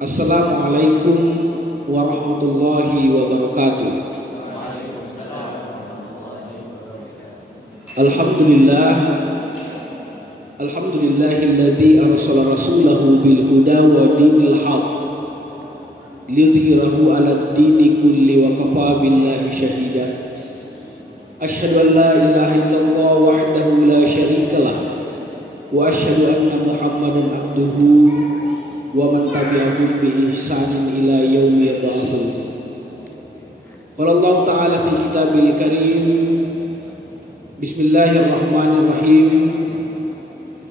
Assalamualaikum warahmatullahi wabarakatuh. Alhamdulillahilladzi arsala rasulahu bil huda wa dinil haq liyudhhirahu 'alad dini kulli wa kafa billahi shahida. Asyhadu an la ilaha illallah wahdahu la syarikalah wa asyhadu anna Muhammadan abduhu wa man tabi'ahum bi ihsanin ila yaumi yab'atsun. Qala Allah Ta'ala fi kitabil karim, Bismillahirrahmanirrahim.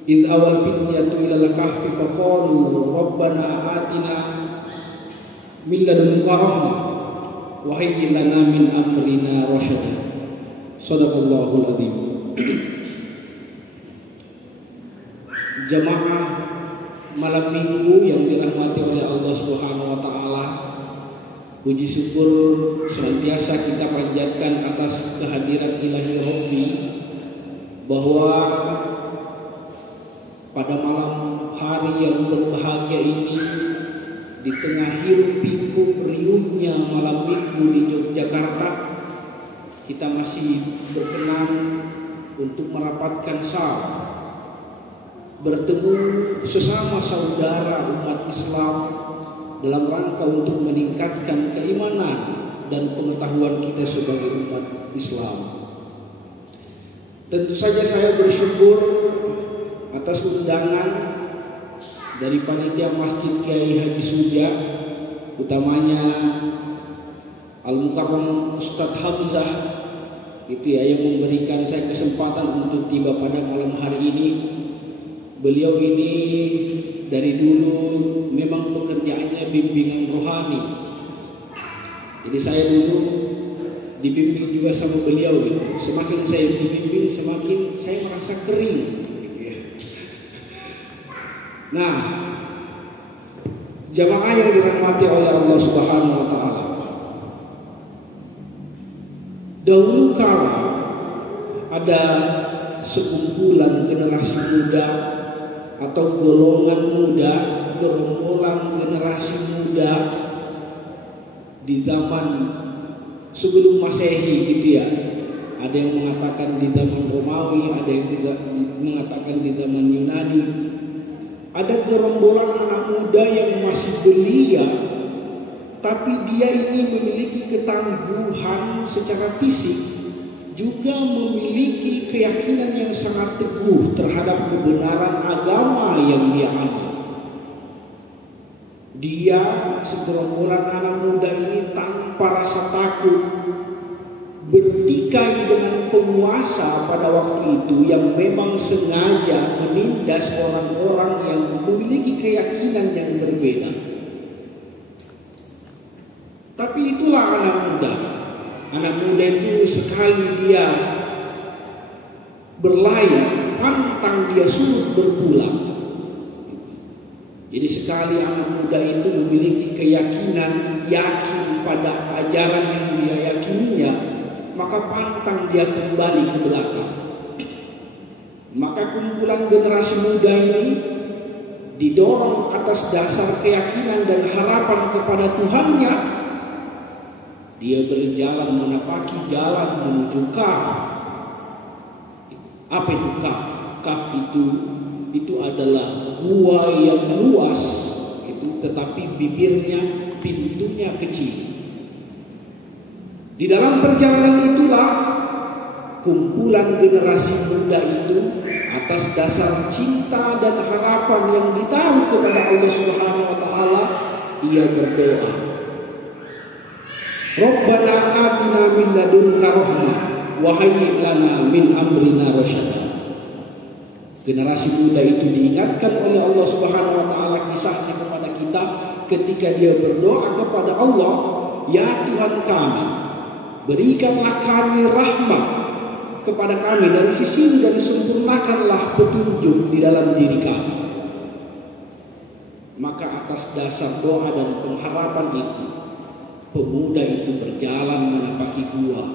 Idh awal fityatu ilal kahfi faqalu rabbana atina min ladunka rahmah wa hayyi lana min amrina rasyada. Shadaqallahul adzim. Jamaah malam minggu yang dirahmati oleh Allah Subhanahu wa taala, puji syukur senantiasa kita panjatkan atas kehadiran Ilahi Rabbi, bahwa pada malam hari yang berbahagia ini, di tengah hiruk pikuk riuhnya malam minggu di Yogyakarta, kita masih berkenan untuk merapatkan saf, bertemu sesama saudara umat Islam dalam rangka untuk meningkatkan keimanan dan pengetahuan kita sebagai umat Islam. Tentu saja saya bersyukur atas undangan dari panitia Masjid Kiai Haji Suja, utamanya Al-Mukarram Ustadz Hamzah, itu ya, yang memberikan saya kesempatan untuk tiba pada malam hari ini. Beliau ini dari dulu memang pekerjaannya bimbingan rohani. Jadi saya dulu dibimbing juga sama beliau gitu. Semakin saya dibimbing, semakin saya merasa kering gitu ya. Nah, jamaah yang dirahmati oleh Allah Subhanahu wa taala, dahulu kala ada sekumpulan generasi muda atau golongan muda, gerombolan generasi muda di zaman sebelum Masehi gitu ya. Ada yang mengatakan di zaman Romawi, ada yang mengatakan di zaman Yunani. Ada gerombolan anak muda yang masih belia, tapi dia ini memiliki ketangguhan secara fisik, juga memiliki keyakinan yang sangat teguh terhadap kebenaran agama yang dia anut. Dia, segerombolan anak muda ini, tanpa rasa takut bertikai dengan penguasa pada waktu itu yang memang sengaja menindas orang-orang yang memiliki keyakinan yang berbeda. Tapi itulah anak muda. Anak muda itu sekali dia berlayar, pantang dia suruh berpulang. Jadi sekali anak muda itu memiliki keyakinan, yakin pada ajaran yang dia yakininya, maka pantang dia kembali ke belakang. Maka kumpulan generasi muda ini didorong atas dasar keyakinan dan harapan kepada Tuhannya. Dia berjalan menapaki jalan menuju Kaf. Apa itu Kaf? Kaf itu adalah gua yang luas, itu tetapi bibirnya, pintunya kecil. Di dalam perjalanan itulah kumpulan generasi muda itu atas dasar cinta dan harapan yang ditaruh kepada Allah Subhanahu wa taala, ia berdoa, Rabbana atina min ladunka rahmah wa hayyi lana min amrina rasyada. Generasi muda itu diingatkan oleh Allah Subhanahu wa taala kisahnya kepada kita ketika dia berdoa kepada Allah, ya Tuhan kami, berikanlah kami rahmat kepada kami dari sisi dan sempurnakanlah petunjuk di dalam diri kami. Maka atas dasar doa dan pengharapan itu, pemuda itu berjalan menapaki gua.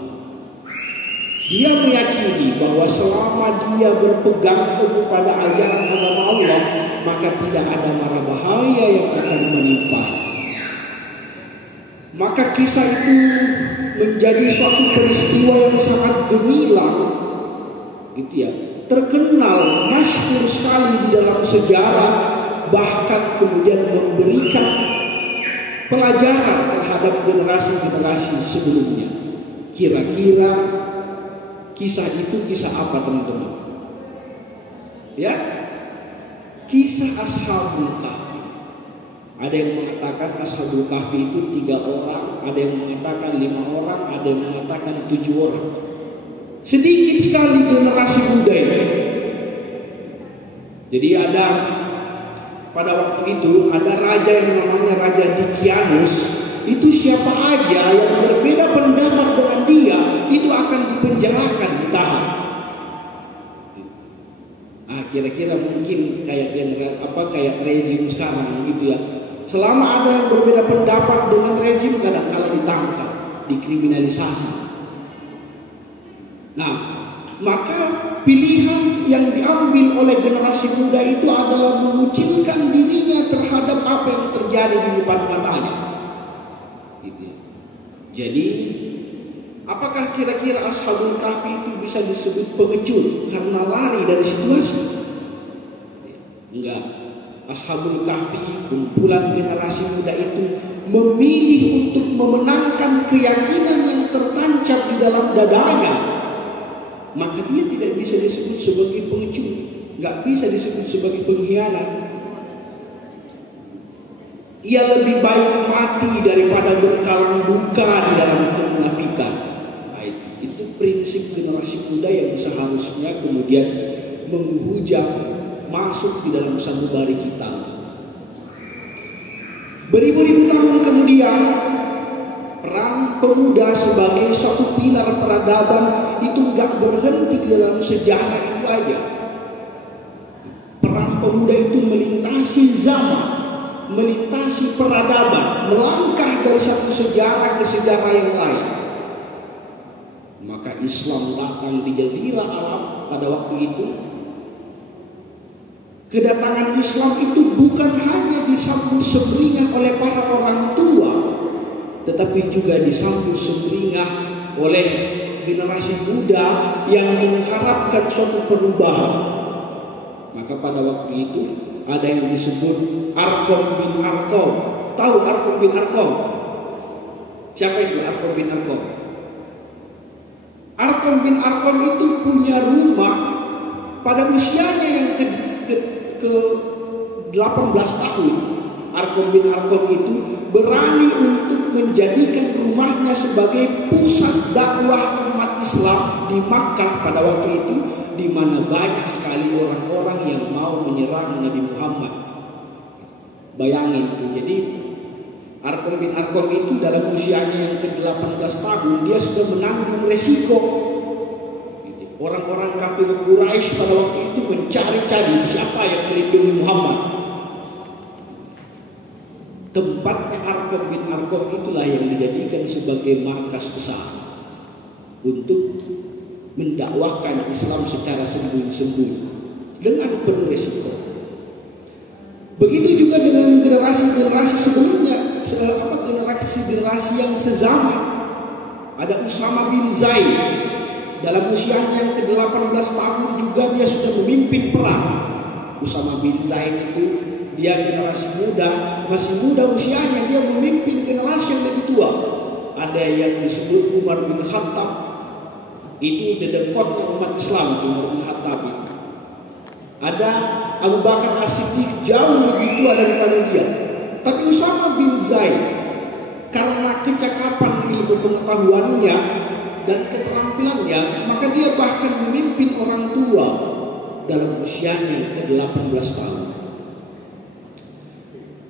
Dia meyakini bahwa selama dia berpegang teguh pada ajaran agama Allah, maka tidak ada mara bahaya yang akan menimpa. Maka kisah itu menjadi suatu peristiwa yang sangat gemilang, gitu ya, terkenal, masyhur sekali di dalam sejarah, bahkan kemudian memberikan pelajaran terhadap generasi-generasi sebelumnya. Kira-kira kisah itu kisah apa, teman-teman? Ya, kisah Ashabul Kahfi. Ada yang mengatakan Ashabul Kahfi itu 3 orang, ada yang mengatakan 5 orang, ada yang mengatakan 7 orang. Sedikit sekali generasi muda ini. Jadi ada pada waktu itu ada raja yang namanya Raja Dikianus. Itu siapa aja yang berbeda pendapat dengan dia itu akan dipenjarakan, ditahan. Nah, kira-kira mungkin kayak rezim sekarang gitu ya. Selama ada yang berbeda pendapat dengan rezim, kadang-kala ditangkap, dikriminalisasi. Nah, maka pilihan yang diambil oleh generasi muda itu adalah mengucilkan dirinya terhadap apa yang terjadi di depan matanya. Gitu. Jadi, apakah kira-kira Ashabul Kahfi itu bisa disebut pengecut karena lari dari situasi? Enggak. Ashabul Kahfi, kumpulan generasi muda itu memilih untuk memenangkan keyakinan yang tertancap di dalam dadanya. Maka dia tidak bisa disebut sebagai pengecut, nggak bisa disebut sebagai pengkhianat. Ia lebih baik mati daripada berkalang duka di dalam kemunafikan. Nah, itu prinsip generasi muda yang seharusnya kemudian menghujam masuk di dalam sanubari kita. Beribu-ribu tahun kemudian, peran pemuda sebagai suatu pilar peradaban itu nggak berhenti dalam sejarah itu aja. Peran pemuda itu melintasi zaman, melintasi peradaban, melangkah dari satu sejarah ke sejarah yang lain. Maka Islam datang di Jazirah Arab pada waktu itu. Kedatangan Islam itu bukan hanya disambut sumringah oleh para orang tua, tetapi juga disambut sumringah oleh generasi muda yang mengharapkan suatu perubahan. Maka pada waktu itu ada yang disebut Arqam bin Arqam. Tahu Arqam bin Arqam? Siapa itu Arqam bin Arqam? Arqam bin Arqam itu punya rumah pada usianya yang ke 18 tahun. Arqam bin Arqam itu berani untuk menjadikan rumahnya sebagai pusat dakwah umat Islam di Makkah pada waktu itu, di mana banyak sekali orang-orang yang mau menyerang Nabi Muhammad. Bayangin tuh, jadi Arqam bin Arqam itu dalam usianya yang ke-18 tahun dia sudah menanggung resiko. Orang-orang kafir Quraisy pada waktu itu mencari-cari siapa yang melindungi Muhammad. Tempatnya Arqam bin Arqam itulah yang dijadikan sebagai markas besar untuk mendakwahkan Islam secara sembunyi-sembunyi dengan penuh resiko. Begitu juga dengan generasi-generasi sebelumnya, generasi yang sezaman. Ada Usama bin Zaid. Dalam usianya yang ke-18 tahun juga dia sudah memimpin perang. Usama bin Zaid itu dia generasi muda, masih muda usianya, dia memimpin generasi yang lebih tua. Ada yang disebut Umar bin Khattab. Itu dedekotnya umat Islam, Umar bin Khattab itu. Ada Abu Bakar As-Siddiq jauh lebih tua daripada dia. Tapi Usama bin Zaid karena kecakapan ilmu pengetahuannya dan keterampilannya, maka dia bahkan memimpin orang tua dalam usianya ke-18 tahun.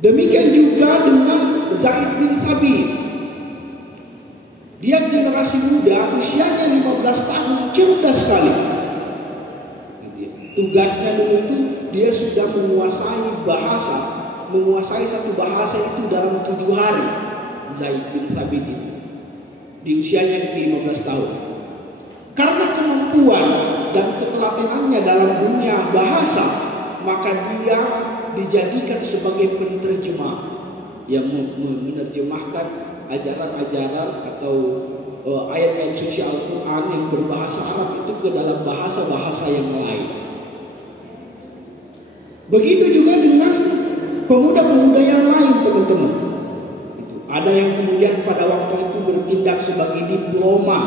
Demikian juga dengan Zaid bin Thabit. Dia generasi muda, usianya 15 tahun, cerdas sekali. Tugasnya dulu itu dia sudah menguasai satu bahasa itu dalam 7 hari. Zaid bin Thabit itu di usianya yang ke-15 tahun. Karena kemampuan dan ketelatenannya dalam dunia bahasa, maka dia dijadikan sebagai penterjemah yang menerjemahkan ajaran-ajaran atau ayat-ayat suci Al-Quran yang berbahasa Arab itu ke dalam bahasa-bahasa yang lain. Begitu juga dengan pemuda-pemuda yang lain, teman-teman. Ada yang kemudian pada waktu itu bertindak sebagai diploma,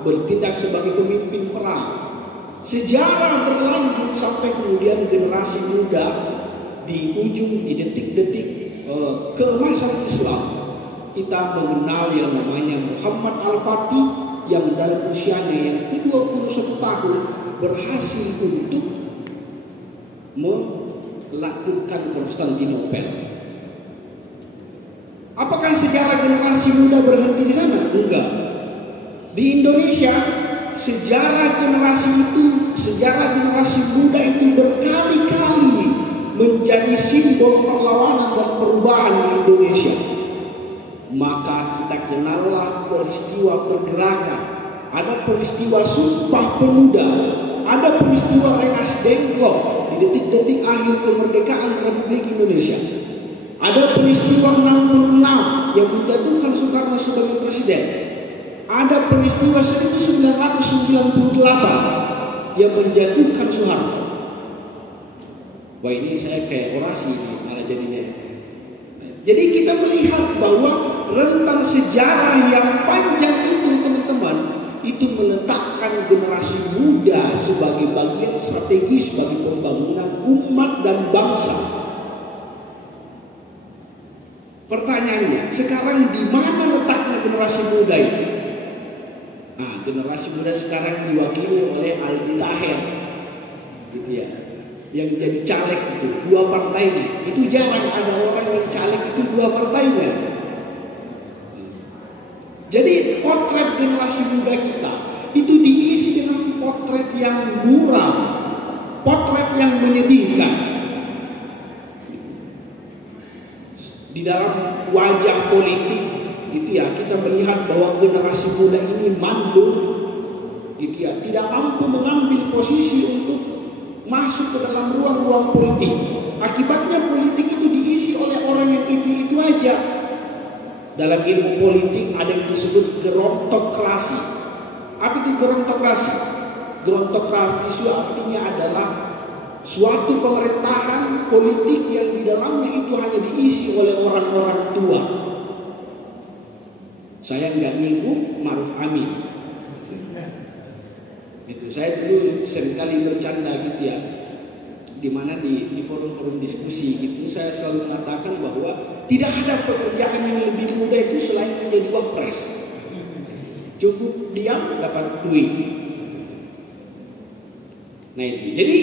bertindak sebagai pemimpin perang. Sejarah berlanjut sampai kemudian generasi muda di ujung, di detik-detik keemasan Islam, kita mengenal yang namanya Muhammad Al-Fatih yang dalam usianya yang ke-21 tahun berhasil untuk melakukan Konstantinopel. Apakah sejarah generasi muda berhenti di sana? Enggak. Di Indonesia sejarah generasi muda itu berkali-kali menjadi simbol perlawanan dan perubahan di Indonesia. Maka kita kenallah peristiwa pergerakan. Ada peristiwa Sumpah Pemuda, ada peristiwa Rengas Dengklok di detik-detik akhir kemerdekaan Republik Indonesia. Ada peristiwa 66 yang menjatuhkan Soekarno sebagai presiden. Ada peristiwa 1998 yang menjatuhkan Soeharto. Wah, ini saya kayak orasi malah jadinya. Jadi kita melihat bahwa rentang sejarah yang panjang itu, teman-teman, itu meletakkan generasi muda sebagai bagian strategis bagi pembangunan umat dan bangsa. Pertanyaannya, sekarang di mana letaknya generasi muda itu? Nah, generasi muda sekarang diwakili oleh Aldi Taher, gitu ya, yang jadi caleg itu 2 partainya. Itu jarang ada orang yang caleg itu 2 partainya. Jadi potret generasi muda kita itu diisi dengan potret yang muram, potret yang menyedihkan. Di dalam wajah politik, gitu ya, kita melihat bahwa generasi muda ini mandul, gitu ya, tidak mampu mengambil posisi untuk masuk ke dalam ruang-ruang politik. Akibatnya politik itu diisi oleh orang yang itu aja. Dalam ilmu politik ada yang disebut gerontokrasi. Apa itu gerontokrasi? Gerontokrasi itu artinya adalah suatu pemerintahan politik yang di dalamnya itu hanya diisi oleh orang-orang tua. Saya nggak nyinggung Ma'ruf Amin. Itu saya dulu seringkali bercanda gitu ya, dimana di forum-forum diskusi itu saya selalu mengatakan bahwa tidak ada pekerjaan yang lebih mudah itu selain menjadi wapres. Cukup diam dapat duit. Nah itu. Jadi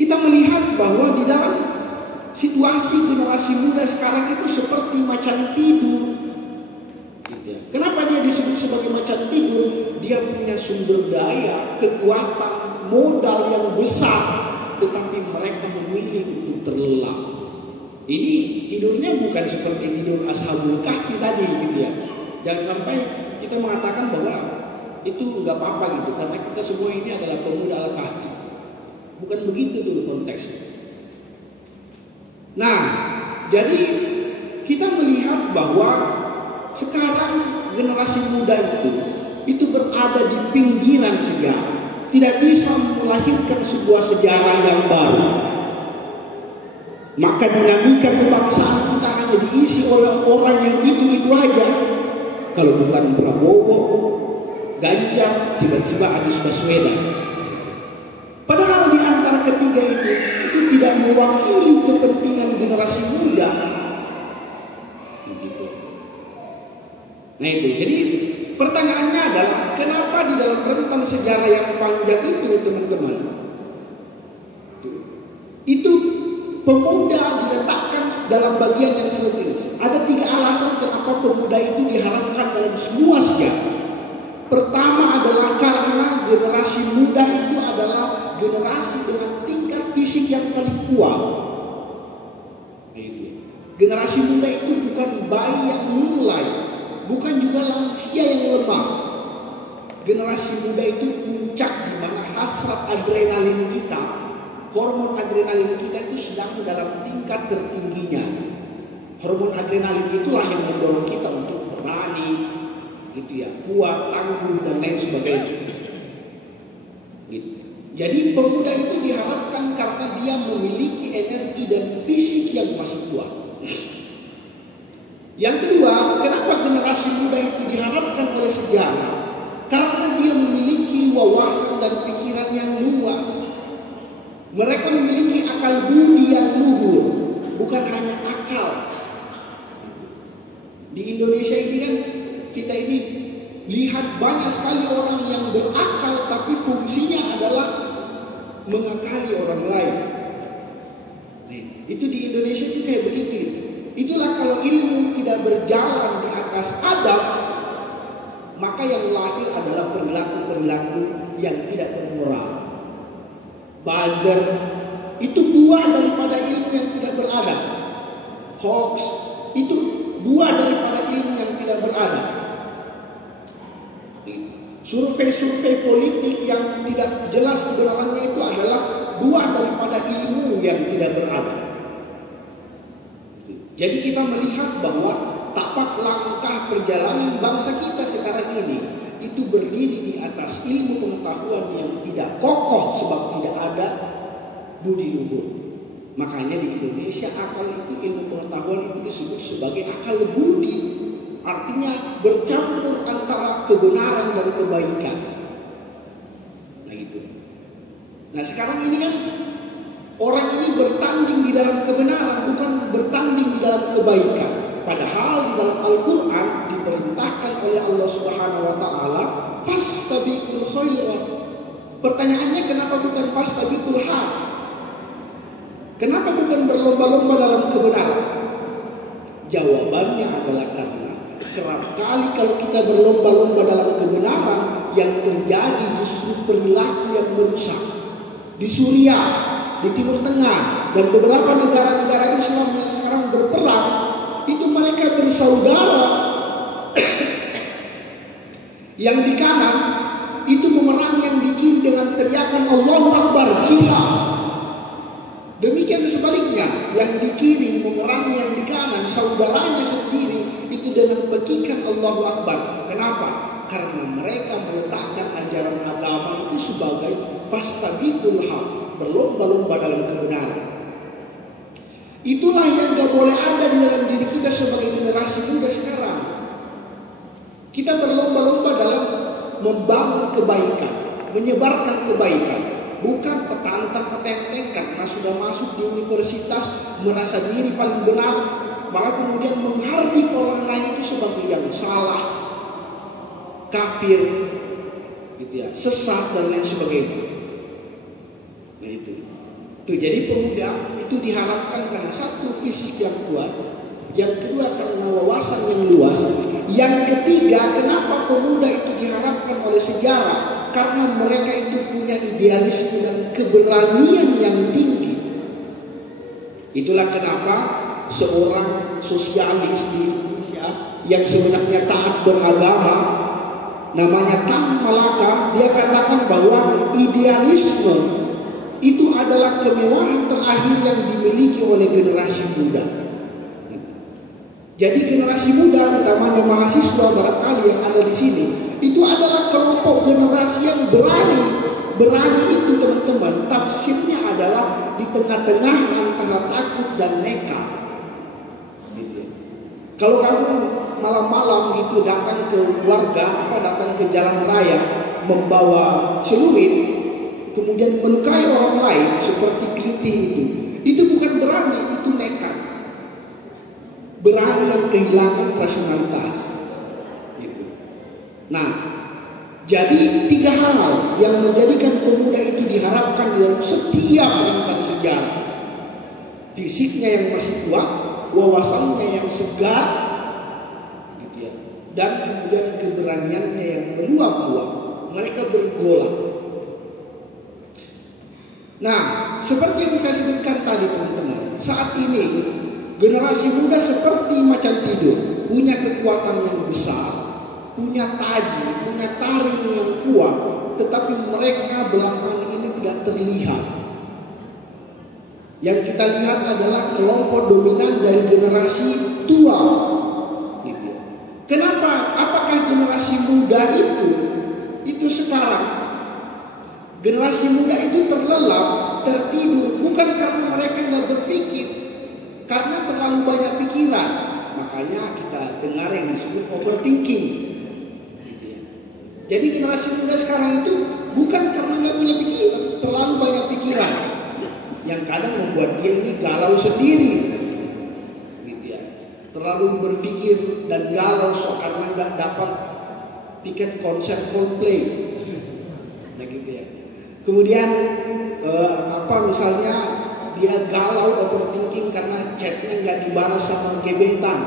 kita melihat bahwa di dalam situasi generasi muda sekarang itu seperti macan tidur. Kenapa dia disebut sebagai macan tidur? Dia punya sumber daya, kekuatan, modal yang besar, tetapi mereka memilih untuk terlelap. Ini tidurnya bukan seperti tidur Ashabul Kahfi tadi, gitu ya. Jangan sampai kita mengatakan bahwa itu nggak apa-apa gitu, karena kita semua ini adalah pemuda Al-Kahfi. Bukan begitu dulu konteksnya. Nah, jadi kita melihat bahwa sekarang generasi muda itu berada di pinggiran sejarah, tidak bisa melahirkan sebuah sejarah yang baru. Maka dinamika kebangsaan kita hanya diisi oleh orang yang itu aja. Kalau bukan Prabowo, Ganjar, tiba-tiba Anies Baswedan. Padahal di antara ketiga itu tidak mewakili kepentingan generasi muda. Begitu. Nah itu, jadi pertanyaannya adalah kenapa di dalam rentang sejarah yang panjang itu, teman-teman, itu pemuda diletakkan dalam bagian yang strategis. Ada 3 alasan kenapa pemuda itu diharapkan dalam semua sejarah. Pertama adalah karena generasi muda itu adalah generasi dengan tingkat fisik yang paling kuat. Generasi muda itu bukan bayi yang mulai, bukan juga lansia yang lemah. Generasi muda itu puncak di mana hasrat adrenalin kita hormon adrenalin kita itu sedang dalam tingkat tertingginya. Hormon adrenalin itulah yang mendorong kita untuk berani, gitu ya, kuat, tangguh dan lain sebagainya. Gitu. Jadi pemuda itu diharapkan karena dia memiliki energi dan fisik yang masih kuat. Yang kedua, kenapa generasi muda itu diharapkan oleh sejarah? Karena dia memiliki wawasan dan pikiran yang luas. Mereka memiliki akal budi yang luhur, bukan hanya akal. Di Indonesia ini kan kita ini lihat banyak sekali orang yang berakal tapi fungsinya adalah mengakali orang lain. Itu di Indonesia itu kayak begitu. Itulah kalau ilmu tidak berjalan di atas adab, maka yang lahir adalah perilaku-perilaku yang tidak bermoral. Buzzer itu buah daripada ilmu yang tidak beradab. Hoax itu buah daripada ilmu yang tidak beradab. Survei-survei politik yang tidak jelas kebenarannya itu adalah buah daripada ilmu yang tidak beradab. Jadi kita melihat bahwa tapak langkah perjalanan bangsa kita sekarang ini itu berdiri di atas ilmu pengetahuan yang tidak kokoh sebab tidak ada budi luhur. Makanya di Indonesia akal itu, ilmu pengetahuan itu disebut sebagai akal budi. Artinya bercampur antara kebenaran dan kebaikan. Nah gitu. Nah sekarang ini kan orang ini bertanding di dalam kebenaran, bukan bertanding di dalam kebaikan. Padahal di dalam Al-Quran diperintahkan oleh Allah Subhanahu wa Ta'ala, fastabiqul khairat. Pertanyaannya, kenapa bukan fastabiqul haq? Kenapa bukan berlomba-lomba dalam kebenaran? Jawabannya adalah karena kerap kali kalau kita berlomba-lomba dalam kebenaran, yang terjadi justru perilaku yang merusak. Di Suriah, di Timur Tengah, dan beberapa negara-negara Islam yang sekarang berperang, itu mereka bersaudara. Yang di kanan itu memerangi yang di kiri dengan teriakan Allahu Akbar, jihad. Demikian sebaliknya, yang di kiri memerangi yang di kanan, saudaranya sendiri, itu dengan pekikan Allahu Akbar. Kenapa? Karena mereka meletakkan ajaran agama itu sebagai fastabiqul haq, berlomba-lomba dalam kebenaran. Itulah yang gak boleh ada di dalam diri kita sebagai generasi muda sekarang. Kita berlomba-lomba dalam membangun kebaikan, menyebarkan kebaikan, bukan petantang-petenteng karena sudah masuk di universitas merasa diri paling benar, maka kemudian menghardik orang lain itu sebagai yang salah, kafir, gitu ya, sesat dan lain sebagainya. Nah itu. Tuh, jadi pemuda itu diharapkan karena satu, fisik yang kuat, yang kedua karena wawasan yang luas, yang ketiga kenapa pemuda itu diharapkan oleh sejarah, karena mereka itu punya idealisme dan keberanian yang tinggi. Itulah kenapa seorang sosialis di Indonesia yang sebenarnya taat beragama, namanya Tan Malaka, dia katakan bahwa idealisme itu adalah kemewahan terakhir yang dimiliki oleh generasi muda. Jadi generasi muda, utamanya mahasiswa barangkali yang ada di sini, itu adalah kelompok generasi yang berani. Berani itu teman-teman, tafsirnya adalah di tengah-tengah antara takut dan nekat. Kalau kamu malam-malam gitu datang ke warga, datang ke jalan raya membawa celurit, kemudian melukai orang lain seperti kelitih itu bukan berani, itu nekat. Berani yang kehilangan rasionalitas. Gitu. Nah, jadi tiga hal yang menjadikan pemuda itu diharapkan dalam setiap rangkaian sejarah. Fisiknya yang masih kuat, wawasannya yang segar, gitu ya, dan kemudian keberaniannya yang meluap-luap. Mereka bergolak. Nah, seperti yang saya sebutkan tadi teman-teman, saat ini generasi muda seperti macan tidur, punya kekuatan yang besar, punya taji, punya taring yang kuat, tetapi mereka belakangan ini tidak terlihat. Yang kita lihat adalah kelompok dominan dari generasi tua. Gitu. Kenapa? Apakah generasi muda itu sekarang? Generasi muda itu terlelap, tertidur, bukan karena mereka nggak berpikir, karena terlalu banyak pikiran. Makanya kita dengar yang disebut overthinking. Jadi generasi muda sekarang itu bukan karena nggak punya pikiran, terlalu banyak pikiran, yang kadang membuat dia ini galau sendiri, gitu ya. Terlalu berpikir dan galau karena nggak dapat tiket konser Coldplay. Nah gitu ya. Kemudian misalnya dia galau overthinking karena chatnya nggak dibalas sama gebetan.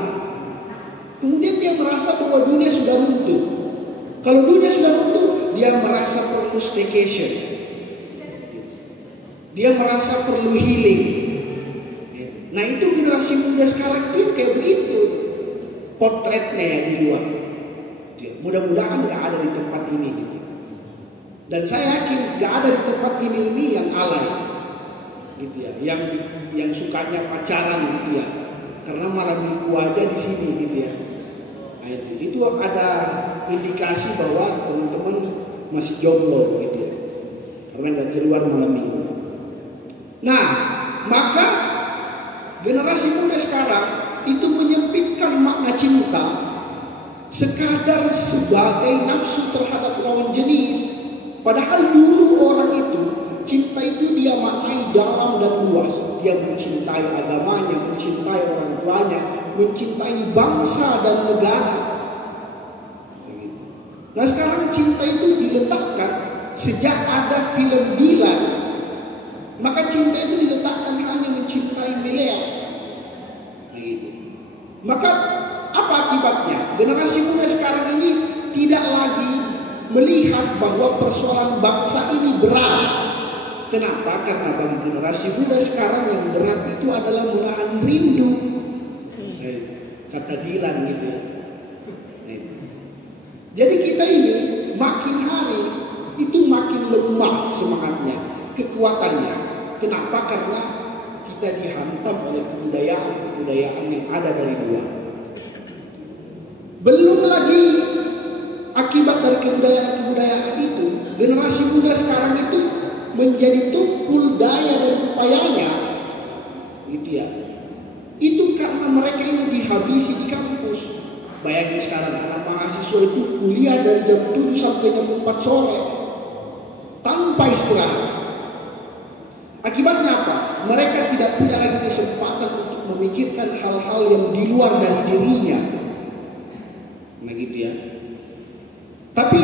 Kemudian dia merasa bahwa dunia sudah runtuh. Kalau dunia sudah runtuh, dia merasa perlu staycation. Dia merasa perlu healing. Nah itu generasi muda sekarang itu kayak begitu potretnya ya di luar. Mudah-mudahan nggak ada di tempat ini. Dan saya yakin gak ada di tempat ini yang alay, gitu ya, yang sukanya pacaran gitu ya, karena malam minggu aja di sini gitu ya. Nah, itu ada indikasi bahwa teman-teman masih jomblo gitu ya, karena gak keluar malam minggu. Nah, maka generasi muda sekarang itu menyempitkan makna cinta sekadar sebagai nafsu terhadap lawan jenis. Padahal dulu orang itu, cinta itu dia maknai dalam dan luas. Dia mencintai agamanya, mencintai orang tuanya, mencintai bangsa dan negara. Nah sekarang cinta itu diletakkan sejak ada film Dilan. Maka cinta itu diletakkan hanya mencintai miliar. Maka apa akibatnya? Generasi muda sekarang ini tidak lagi melihat bahwa persoalan bangsa ini berat. Kenapa? Karena bagi generasi muda sekarang yang berat itu adalah menahan rindu. Kata Dilan gitu. Jadi kita ini makin hari itu makin lemah semangatnya, kekuatannya. Kenapa? Karena kita dihantam oleh kebudayaan yang ada dari luar. Belum lagi akibat dari kebudayaan itu, generasi muda sekarang itu menjadi tumpul daya dan upayanya, gitu ya. Itu karena mereka ini dihabisi di kampus. Bayangin sekarang anak mahasiswa itu kuliah dari jam 7 sampai jam 4 sore tanpa istirahat. Akibatnya apa? Mereka tidak punya lagi kesempatan untuk memikirkan hal-hal yang di luar dari dirinya. Nah gitu ya. Tapi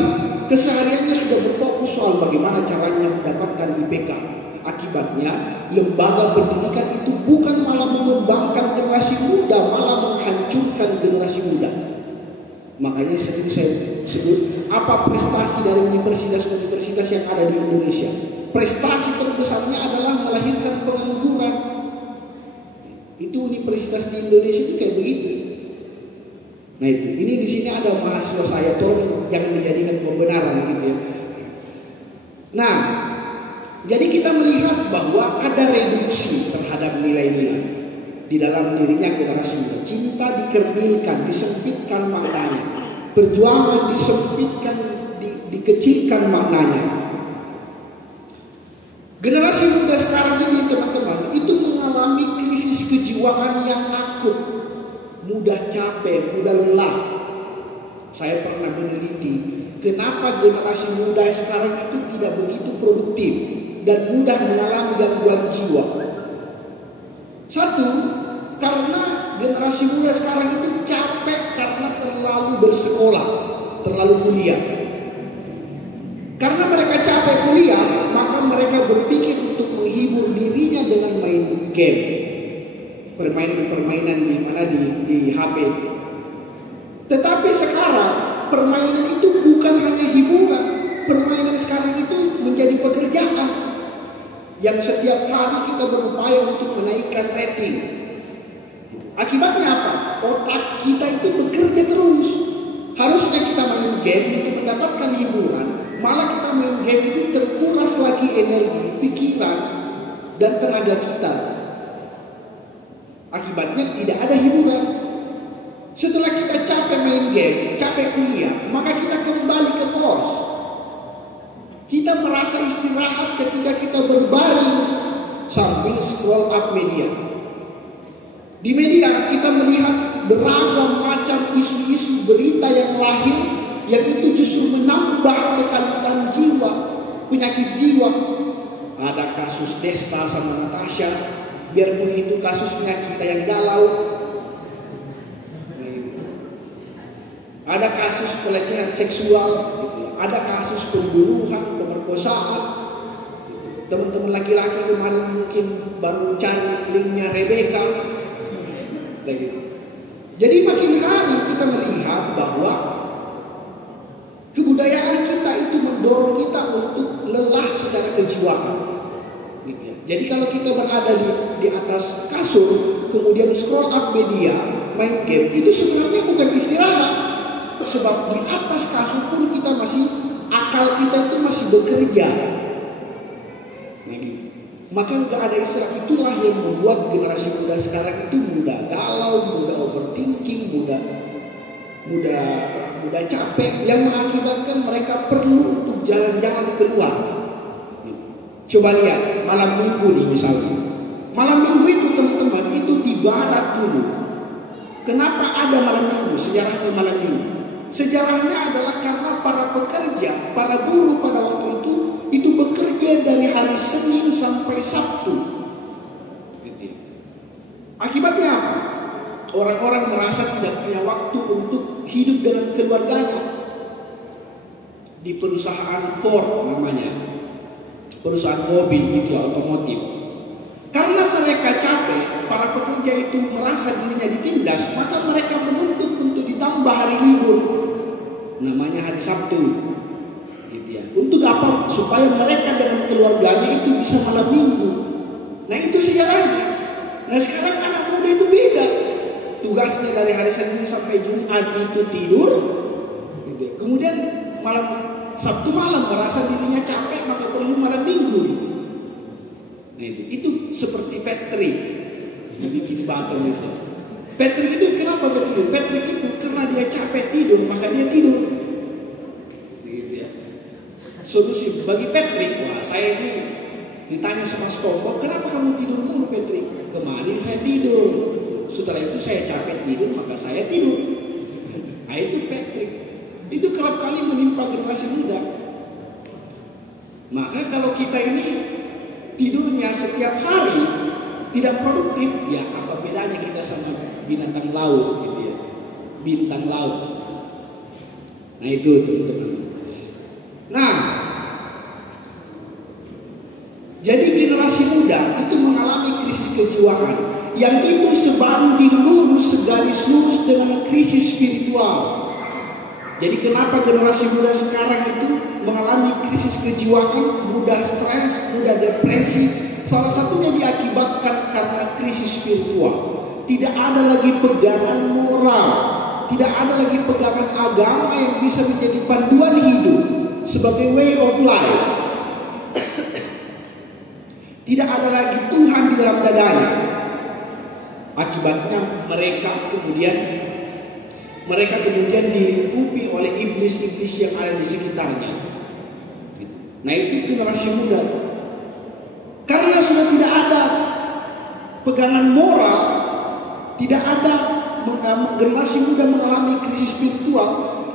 kesehariannya sudah berfokus soal bagaimana caranya mendapatkan IPK. Akibatnya lembaga pendidikan itu bukan malah mengembangkan generasi muda, malah menghancurkan generasi muda. Makanya sering saya sebut apa prestasi dari universitas-universitas yang ada di Indonesia. Prestasi terbesarnya adalah melahirkan pengangguran. Itu universitas di Indonesia itu kayak begitu. Nah itu, ini di sini ada mahasiswa saya, tolong jangan dijadikan pembenaran gitu ya. Nah, jadi kita melihat bahwa ada reduksi terhadap nilai-nilai di dalam dirinya generasi muda. Cinta dikerdilkan, disempitkan maknanya. Perjuangan disempitkan, dikecilkan maknanya. Generasi muda sekarang ini teman-teman itu mengalami krisis kejiwaan yang akut. Mudah capek, mudah lelah. Saya pernah meneliti kenapa generasi muda sekarang itu tidak begitu produktif dan mudah mengalami gangguan jiwa. Satu, karena generasi muda sekarang itu capek karena terlalu bersekolah, terlalu kuliah. Karena mereka capek kuliah, maka mereka berpikir untuk menghibur dirinya dengan main game. Permainan-permainan di HP. Tetapi sekarang permainan itu bukan hanya hiburan. Permainan sekarang itu menjadi pekerjaan yang setiap hari kita berupaya untuk menaikkan rating. Akibatnya apa? Otak kita itu bekerja terus. Harusnya kita main game untuk mendapatkan hiburan, malah kita main game itu terkuras lagi energi, pikiran, dan tenaga kita akibatnya tidak ada hiburan. Setelah kita capek main game, capek kuliah, maka kita kembali ke kos. Kita merasa istirahat ketika kita berbaring sambil scroll up media. Di media kita melihat beragam macam isu-isu berita yang lahir, yang itu justru menambah kekalutan jiwa, penyakit jiwa. Ada kasus Desta sama Natasha, biarpun itu kasusnya kita yang galau. Ada kasus pelecehan seksual, ada kasus pembunuhan, pemerkosaan. Teman-teman laki-laki kemarin mungkin baru cari linknya Rebecca. Jadi makin hari kita melihat bahwa kebudayaan kita itu mendorong kita untuk lelah secara kejiwaan. Jadi kalau kita berada di atas kasur, kemudian scroll up media, main game, itu sebenarnya bukan istirahat. Sebab di atas kasur pun kita masih, akal kita itu masih bekerja. Maka nggak ada istirahat. Itulah yang membuat generasi muda sekarang itu mudah galau, mudah overthinking, mudah capek, yang mengakibatkan mereka perlu untuk jalan-jalan keluar. Coba lihat malam minggu nih misalnya. Malam minggu itu teman-teman itu di barat dulu. Kenapa ada malam minggu? Sejarahnya malam minggu. Sejarahnya adalah karena para pekerja, para buruh pada waktu itu bekerja dari hari Senin sampai Sabtu. Akibatnya apa? Orang-orang merasa tidak punya waktu untuk hidup dengan keluarganya. Di perusahaan Ford namanya, perusahaan mobil gitu, otomotif. Karena mereka capek, para pekerja itu merasa dirinya ditindas, maka mereka menuntut untuk ditambah hari libur, namanya hari Sabtu. Untuk apa? Supaya mereka dengan keluarganya itu bisa malam minggu. Nah itu sejarahnya. Nah sekarang anak muda itu beda. Tugasnya dari hari Senin sampai Jumat itu tidur. Kemudian malam Sabtu malam merasa dirinya capek, maka perlu malam minggu. Nah itu seperti Patrick yang bikin baton itu. Patrick itu kenapa betul? Patrick itu karena dia capek tidur, maka dia tidur. Solusi bagi Patrick, wah saya ini ditanya sama SpongeBob, kenapa kamu tidur mulu Patrick? Kemarin saya tidur, setelah itu saya capek tidur, maka saya tidur. Nah itu Patrick. Itu kerap kali menimpa generasi muda. Maka kalau kita ini tidurnya setiap hari tidak produktif, ya apa bedanya kita sama binatang laut gitu ya, bintang laut. Nah itu teman-teman. Nah, jadi generasi muda itu mengalami krisis kejiwaan yang itu sebanding lurus, segaris lurus dengan krisis spiritual. Jadi kenapa generasi muda sekarang itu mengalami krisis kejiwaan, mudah stres, mudah depresi? Salah satunya diakibatkan karena krisis spiritual. Tidak ada lagi pegangan moral, tidak ada lagi pegangan agama yang bisa menjadi panduan hidup sebagai way of life. Tidak ada lagi Tuhan di dalam dadanya. Akibatnya mereka kemudian dilingkupi oleh iblis-iblis yang ada di sekitarnya. Nah itu generasi muda. Karena sudah tidak ada pegangan moral, tidak ada, generasi muda mengalami krisis spiritual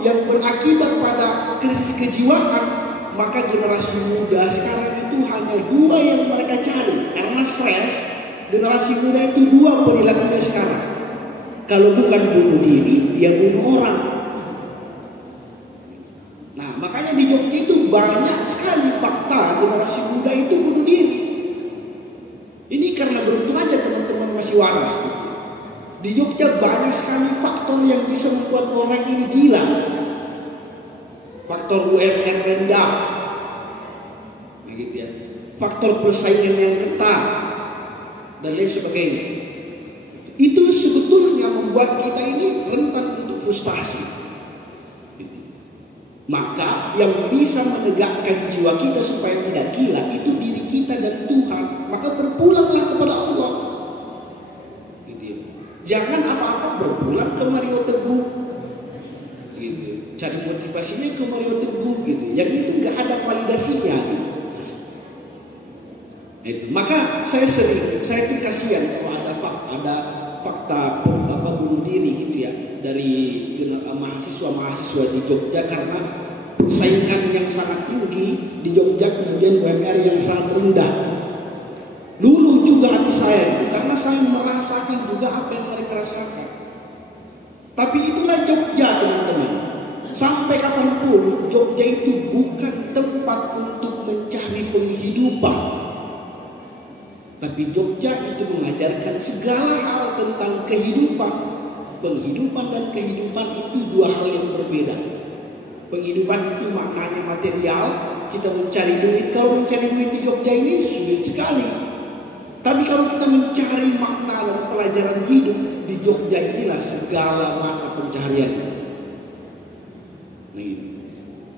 yang berakibat pada krisis kejiwaan, maka generasi muda sekarang itu hanya dua yang mereka cari. Karena stres, generasi muda itu dua perilakunya sekarang. Kalau bukan bunuh diri, ya bunuh orang. Nah makanya di Jogja itu banyak sekali fakta generasi muda itu bunuh diri. Ini karena beruntung aja teman-teman masih waras. Di Jogja banyak sekali faktor yang bisa membuat orang ini gila. Faktor UMR rendah, begitu ya. Faktor persaingan yang ketat dan lain sebagainya. Itu sebetulnya membuat kita ini rentan untuk frustasi. Maka yang bisa menegakkan jiwa kita supaya tidak gila itu diri kita dan Tuhan. Maka berpulanglah kepada Allah. Jangan apa-apa berpulang ke Mario Teguh, gitu. Cari motivasinya ke Mario Teguh, gitu. Yang itu nggak ada validasinya. Gitu. Itu. Maka saya tuh kasihan kalau ada fakta bunuh diri gitu ya dari mahasiswa di Jogja, karena persaingan yang sangat tinggi di Jogja, kemudian UMR yang sangat rendah. Luluh juga hati saya itu, karena saya merasakan juga apa yang mereka rasakan. Tapi itulah Jogja, teman-teman. Sampai kapanpun Jogja itu bukan tempat untuk mencari penghidupan, tapi Jogja itu mengajarkan segala hal tentang kehidupan. Penghidupan dan kehidupan itu dua hal yang berbeda. Penghidupan itu maknanya material, kita mencari duit. Kalau mencari duit di Jogja ini sulit sekali. Tapi kalau kita mencari makna dan pelajaran hidup di Jogja, inilah segala mata pencarian. Nah,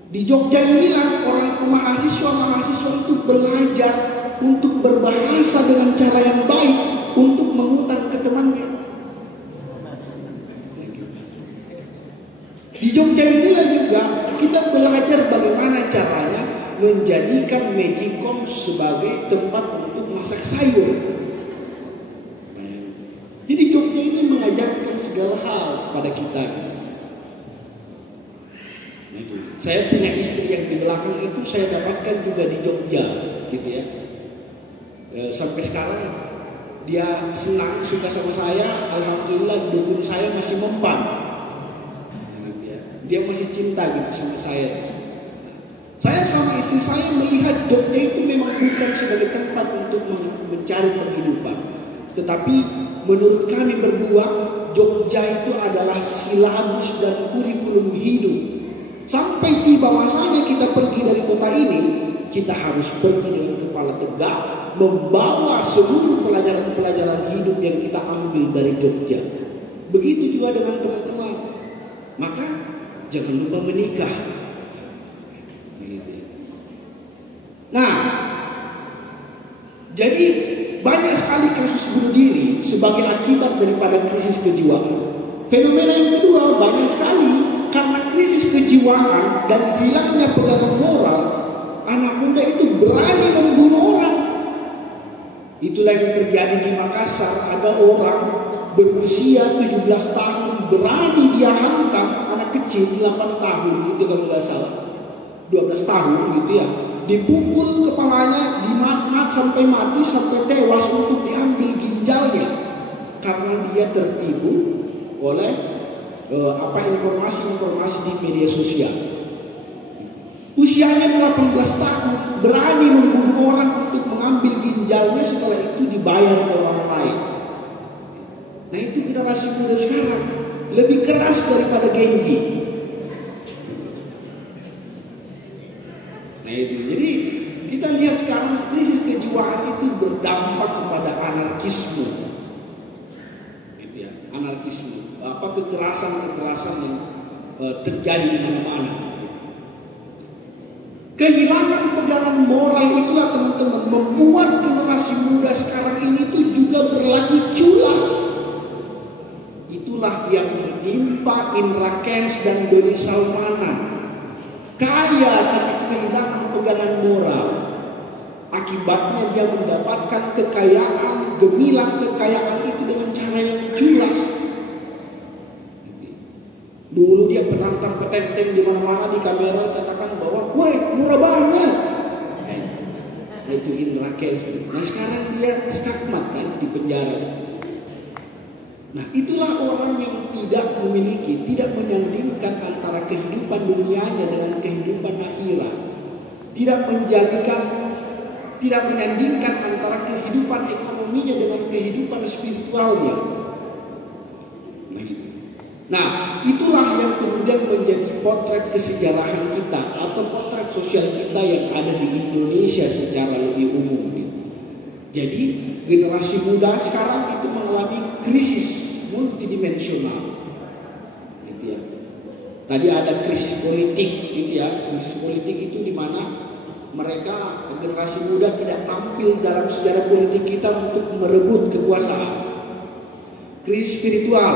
di Jogja inilah orang mahasiswa itu belajar untuk berbahasa dengan cara yang baik, untuk mengutang ke temannya. Di Jogja inilah juga kita belajar bagaimana caranya menjadikan Magicom sebagai tempat untuk masak sayur. Jadi Jogja ini mengajarkan segala hal kepada kita. Saya punya istri yang di belakang itu saya dapatkan juga di Jogja, gitu ya. Sampai sekarang dia senang, suka sama saya. Alhamdulillah dukun saya masih mempan. Dia masih cinta gitu sama saya. Saya sama istri saya melihat Jogja itu memang bukan sebagai tempat untuk mencari penghidupan, tetapi menurut kami berdua Jogja itu adalah silabus dan kurikulum hidup. Sampai tiba masanya kita pergi dari kota ini, kita harus pergi dengan kepala tegak, membawa seluruh pelajaran-pelajaran hidup yang kita ambil dari Jogja. Begitu juga dengan teman-teman. Maka jangan lupa menikah. Nah, jadi banyak sekali kasus bunuh diri sebagai akibat daripada krisis kejiwaan. Fenomena yang kedua, banyak sekali karena krisis kejiwaan dan hilangnya pegangan moral, anak muda itu berani membunuh orang. Itulah yang terjadi di Makassar. Ada orang berusia 17 tahun berani dia hantam anak kecil 8 tahun gitu kalau nggak salah, 12 tahun gitu ya, dipukul kepalanya, dimat-mat sampai mati, sampai tewas untuk diambil ginjalnya karena dia tertipu oleh informasi-informasi di media sosial. Usianya 18 tahun berani membunuh orang untuk mengambil ginjalnya, setelah itu dibayar ke orang lain. Nah, itu generasi muda sekarang lebih keras daripada Genji. Nah itu, jadi kita lihat sekarang krisis kejiwaan itu berdampak kepada anarkisme, gitu ya, anarkisme, kekerasan yang terjadi di mana-mana. Kehilangan pegangan moral itulah teman-teman membuat generasi muda sekarang ini tuh juga berlaku culas. Itulah yang menimpa Indra Kents dan Doni Salmanan. Kaya tapi kehilangan pegangan moral. Akibatnya dia mendapatkan kekayaan, gemilang kekayaan itu dengan cara yang culas. Dulu dia penantang petenteng di mana-mana, di kamera katakan bahwa, "Woi, murah banget." Itu Indra Kents. Nah sekarang dia skakmat kan di penjara. Nah itulah orang yang tidak menyandingkan antara kehidupan dunianya dengan kehidupan akhirat. Tidak menyandingkan antara kehidupan ekonominya dengan kehidupan spiritualnya. Nah itulah yang kemudian menjadi potret kesejarahan kita atau potret sosial kita yang ada di Indonesia secara lebih umum. Jadi generasi muda sekarang itu mengalami krisis multidimensional, gitu ya. Tadi ada krisis politik, gitu ya. Krisis politik itu di mana mereka generasi muda tidak tampil dalam sejarah politik kita untuk merebut kekuasaan. krisis spiritual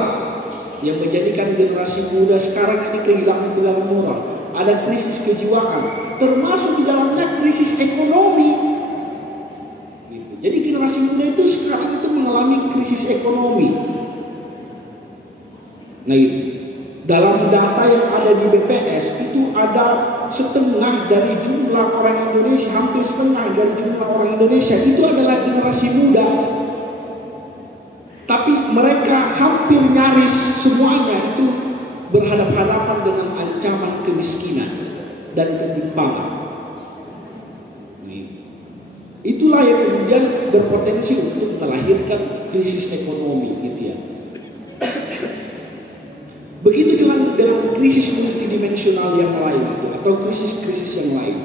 yang menjadikan generasi muda sekarang ini kehilangan pegangan moral. Ada krisis kejiwaan, termasuk di dalamnya krisis ekonomi. Jadi generasi muda itu sekarang itu mengalami krisis ekonomi. Nah itu, dalam data yang ada di BPS itu ada setengah dari jumlah orang Indonesia, hampir setengah dari jumlah orang Indonesia itu adalah generasi muda. Tapi mereka hampir nyaris semuanya itu berhadapan-hadapan dengan ancaman kemiskinan dan ketimpangan. Itulah yang kemudian berpotensi untuk melahirkan krisis ekonomi, gitu ya. Begitu dengan krisis multidimensional yang lain itu, atau krisis-krisis yang lain.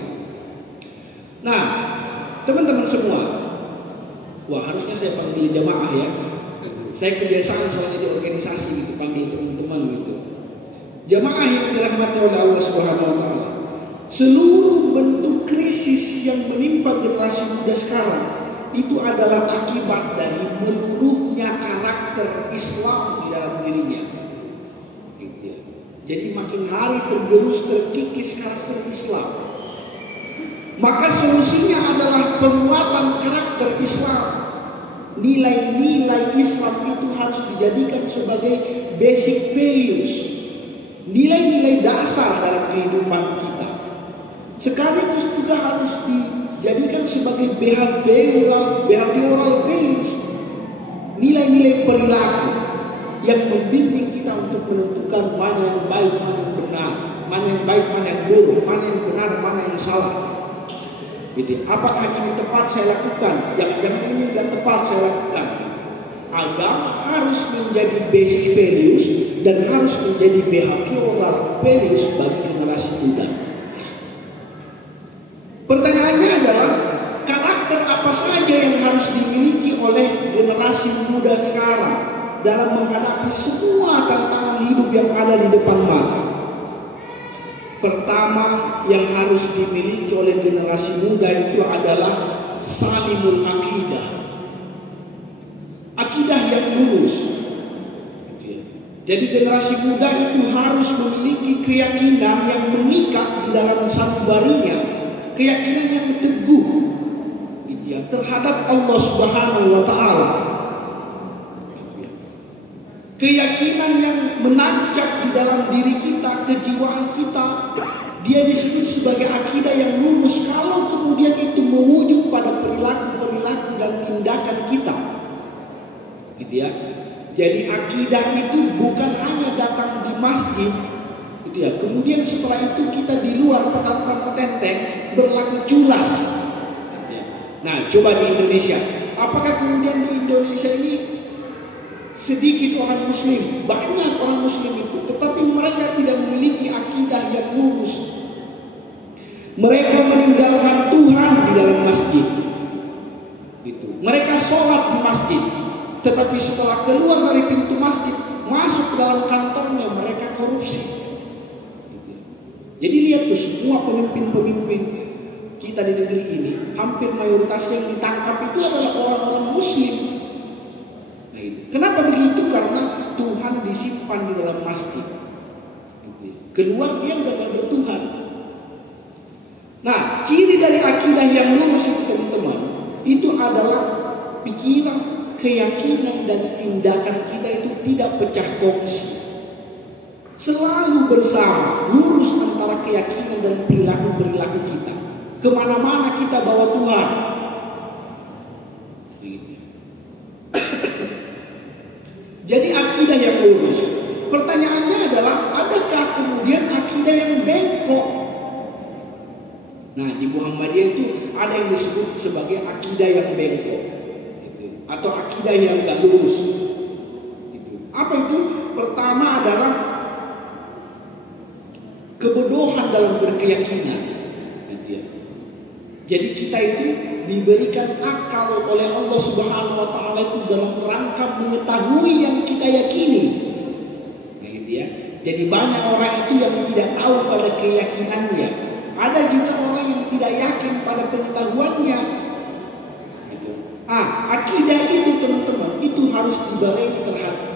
Nah, teman-teman semua, wah harusnya saya panggil jamaah ya. Saya kebiasaan soalnya di organisasi gitu, panggil teman-teman gitu. Jamaah yang dirahmati oleh Allah Subhanahu wa taala. Seluruh bentuk krisis yang menimpa generasi muda sekarang itu adalah akibat dari menurunnya karakter Islam di dalam dirinya. Jadi makin hari tergerus terkikis karakter Islam. Maka solusinya adalah penguatan karakter Islam. Nilai-nilai Islam itu harus dijadikan sebagai basic values, nilai-nilai dasar dalam kehidupan kita. Sekaligus juga harus dijadikan sebagai behavioral values, nilai-nilai perilaku yang membimbing kita untuk menentukan mana yang baik, mana yang benar, mana yang baik, mana yang buruk, mana yang benar, mana yang salah. Jadi, apakah ini tepat saya lakukan? Jangan-jangan ini tidak tepat saya lakukan. Agama harus menjadi basic values dan harus menjadi behavioral values bagi generasi muda. Pertanyaannya adalah, karakter apa saja yang harus dimiliki oleh generasi muda sekarang dalam menghadapi semua tantangan hidup yang ada di depan mata? Pertama yang harus dimiliki oleh generasi muda itu adalah salimul akidah. Akidah yang lurus. Jadi generasi muda itu harus memiliki keyakinan yang mengikat di dalam sanubarinya, keyakinan yang teguh terhadap Allah Subhanahu wa taala. Keyakinan yang menancap di dalam diri kita, kejiwaan kita, dia disebut sebagai akidah yang lurus kalau kemudian itu mewujud pada perilaku-perilaku dan tindakan kita. Gitu ya. Jadi akidah itu bukan hanya datang di masjid, gitu ya. Kemudian setelah itu kita di luar petantang-petenteng berlaku culas. Gitu ya. Nah, coba di Indonesia, apakah kemudian di Indonesia ini sedikit orang muslim, banyak orang muslim itu, tetapi mereka tidak memiliki akidah yang lurus. Mereka meninggalkan Tuhan di dalam masjid. Gitu. Mereka sholat di masjid, tetapi setelah keluar dari pintu masjid, masuk ke dalam kantornya, mereka korupsi. Gitu. Jadi lihat tuh, semua pemimpin-pemimpin kita di negeri ini, hampir mayoritas yang ditangkap itu adalah orang-orang muslim. Kenapa begitu? Karena Tuhan disimpan di dalam masjid. Keluar dia udah gak bertuhan. Nah, ciri dari akidah yang lurus itu teman-teman, itu adalah pikiran, keyakinan dan tindakan kita itu tidak pecah kongsi. Selalu bersama, lurus antara keyakinan dan perilaku-perilaku kita. Kemana-mana kita bawa Tuhan. Jadi akidah yang lurus. Pertanyaannya adalah, adakah kemudian akidah yang bengkok? Nah, di Muhammadiyah itu ada yang disebut sebagai akidah yang bengkok, gitu. Atau akidah yang gak lurus. Gitu. Apa itu? Pertama adalah kebodohan dalam berkeyakinan. Gitu ya. Jadi kita itu diberikan akal oleh Allah Subhanahu wa taala itu dalam rangka mengetahui yang kita yakini. Nah, gitu ya. Jadi banyak orang itu yang tidak tahu pada keyakinannya. Ada juga orang yang tidak yakin pada pengetahuannya. Gitu. Akidah itu teman-teman, itu harus dibarengi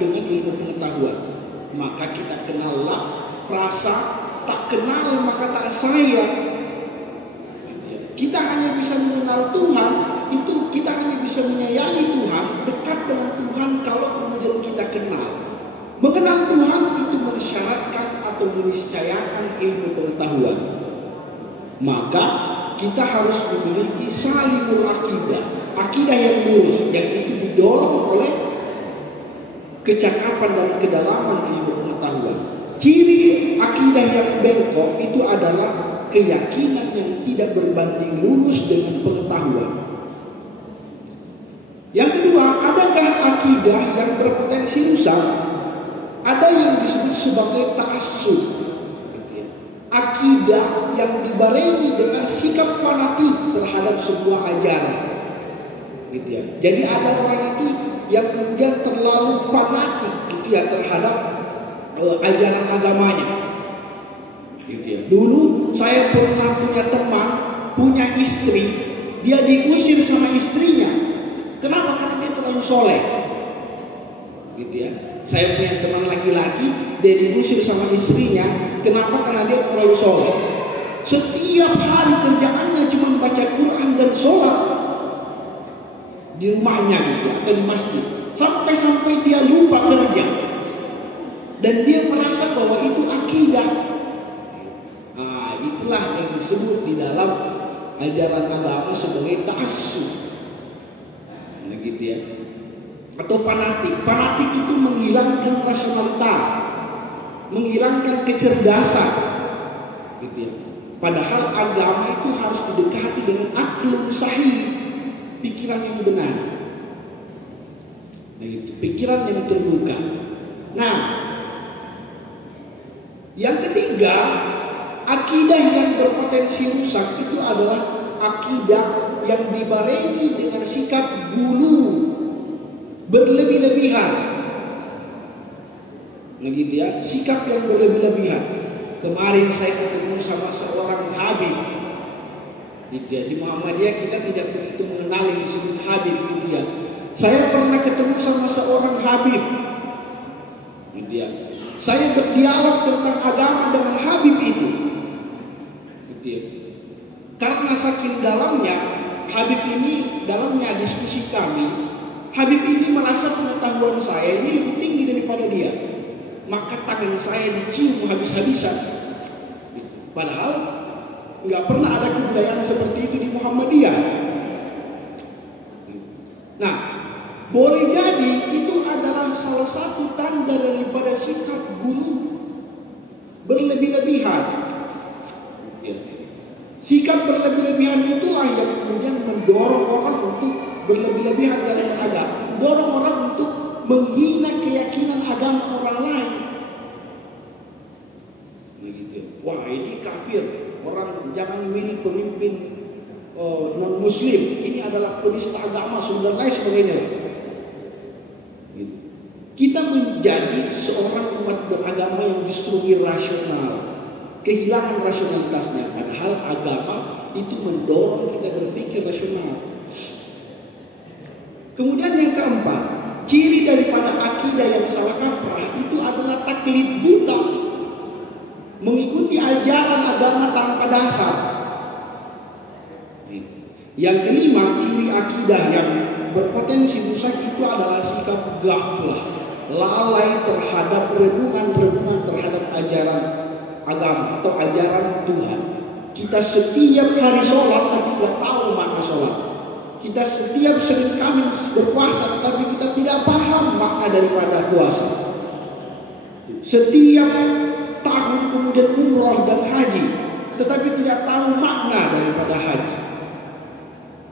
dengan ilmu pengetahuan. Maka kita kenallah frasa tak kenal maka tak sayang. Kita hanya bisa mengenal Tuhan, itu kita hanya bisa menyayangi Tuhan, dekat dengan Tuhan kalau kemudian kita kenal. Mengenal Tuhan itu mensyaratkan atau meniscayakan ilmu pengetahuan. Maka kita harus memiliki salimul akidah, akidah yang lurus, yang itu didorong oleh kecakapan dan kedalaman ilmu pengetahuan. Ciri akidah yang bengkok itu adalah keyakinan yang tidak berbanding lurus dengan pengetahuan. Yang kedua, adakah akidah yang berpotensi rusak? Ada yang disebut sebagai ta'assub. Akidah yang dibarengi dengan sikap fanatik terhadap sebuah ajaran. Gitu ya. Jadi ada orang itu yang kemudian terlalu fanatik gitu ya terhadap ajaran agamanya. Gitu ya. Dulu saya pernah punya teman, punya istri, dia diusir sama istrinya. Kenapa? Karena dia terlalu soleh. Gitu ya. Saya punya teman laki-laki, dia diusir sama istrinya. Kenapa? Karena dia terlalu soleh. Setiap hari kerjaannya cuma baca Quran dan sholat di rumahnya gitu, atau di masjid. Sampai-sampai dia lupa kerja. Dan dia merasa bahwa itu akidah. Nah, itulah yang disebut di dalam ajaran agama sebagai ta'assub. Nah, gitu ya. Atau fanatik. Fanatik itu menghilangkan rasionalitas, menghilangkan kecerdasan, gitu ya. Padahal agama itu harus didekati dengan aklun sahih, pikiran yang benar. Nah, gitu. Pikiran yang terbuka. Nah, yang ketiga, akidah yang berpotensi rusak itu adalah akidah yang dibarengi dengan sikap gulu, berlebih-lebihan. Nah, gitu ya, sikap yang berlebih-lebihan. Kemarin saya ketemu sama seorang habib. Gitu ya. Di Muhammadiyah kita tidak begitu mengenal yang disebut habib, gitu ya. Saya pernah ketemu sama seorang habib. Gitu ya. Saya berdialog tentang agama dengan habib itu. Gitu ya. Karena saking dalamnya, habib ini dalamnya diskusi kami. Habib ini merasa pengetahuan saya ini lebih tinggi daripada dia. Maka tangan saya dicium habis-habisan. Padahal nggak pernah ada kebudayaan seperti itu di Muhammadiyah. Nah, boleh jadi itu adalah salah satu tanda daripada sikap gulu berlebih-lebihan. Ya. Sikap berlebih-lebihan itulah yang kemudian mendorong orang untuk berlebih-lebihan dalam agama, mendorong orang untuk menghina keyakinan agama orang lain. Begitu. Wah, ini kafir. Orang jangan milih pemimpin non muslim. Ini adalah penista agama, dan lain sebagainya. Gitu. Kita menjadi seorang umat beragama yang justru irasional, kehilangan rasionalitasnya. Padahal agama itu mendorong kita berpikir rasional. Kemudian yang keempat, ciri daripada akidah yang salah kaprah itu adalah taklid buta, mengikuti ajaran agama tanpa dasar. Yang kelima, ciri akidah yang berpotensi rusak itu adalah sikap ghaflah, lalai terhadap renungan-renungan terhadap ajaran agama atau ajaran Tuhan. Kita setiap hari sholat tapi tidak tahu makna sholat. Kita setiap Senin Kamis berpuasa tapi kita tidak paham makna daripada puasa. Setiap tahun kemudian umroh dan haji tetapi tidak tahu makna daripada haji.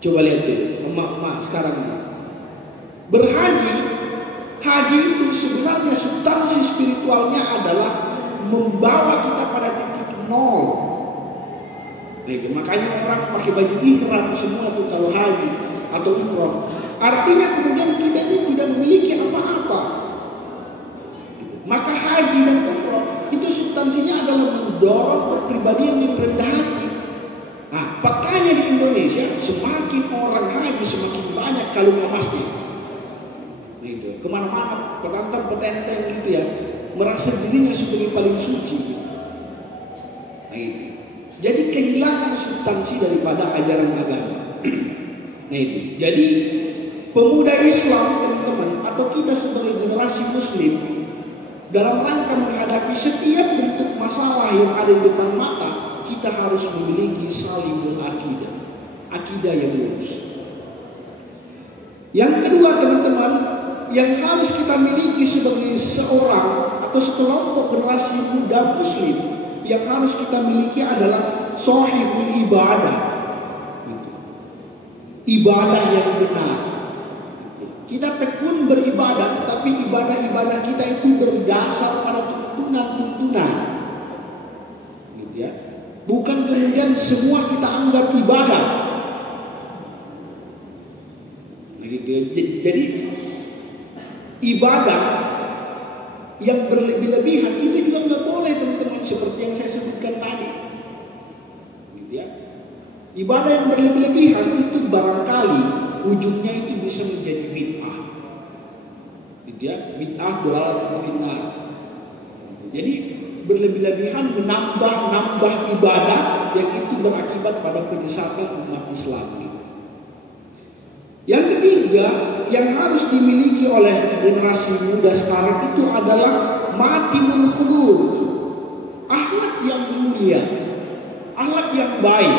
Coba lihat tuh emak-emak sekarang berhaji. Haji itu sebenarnya substansi spiritualnya adalah membawa kita pada titik nol. Nah, makanya orang pakai baju ihram semua tuh kalau haji atau umroh. Artinya kemudian kita ini tidak memiliki apa-apa. Maka haji dan umroh itu substansinya adalah mendorong kepribadian yang rendah hati. Nah, faktanya di Indonesia semakin orang haji semakin banyak kalung emasnya. Gitu. kemana-mana penantang petenteng gitu ya, merasa dirinya sebagai paling suci. Nah, itu. Jadi kehilangan substansi daripada ajaran agama. Nah itu. Jadi pemuda Islam teman-teman, atau kita sebagai generasi Muslim, dalam rangka menghadapi setiap bentuk masalah yang ada di depan mata, kita harus memiliki salimul akidah, akidah yang lurus. Yang kedua teman-teman, yang harus kita miliki sebagai seorang atau sekelompok generasi muda Muslim, yang harus kita miliki adalah shahihul ibadah, ibadah yang benar. Kita tekun beribadah, tetapi ibadah-ibadah kita itu berdasar pada tuntunan-tuntunan, gitu ya. Bukan kemudian semua kita anggap ibadah. Gitu ya. Jadi ibadah yang berlebih-lebihan itu juga nggak boleh teman-teman, seperti yang saya sebutkan tadi. Gitu ya. Ibadah yang berlebih-lebihan itu barangkali ujungnya itu bisa menjadi bid'ah. Gitu ya, bid'ah dalalah finnar. Jadi berlebih-lebihan menambah ibadah yang itu berakibat pada penyesatan umat Islam. Yang ketiga yang harus dimiliki oleh generasi muda sekarang itu adalah matimul khuluq, akhlak yang mulia, akhlak yang baik.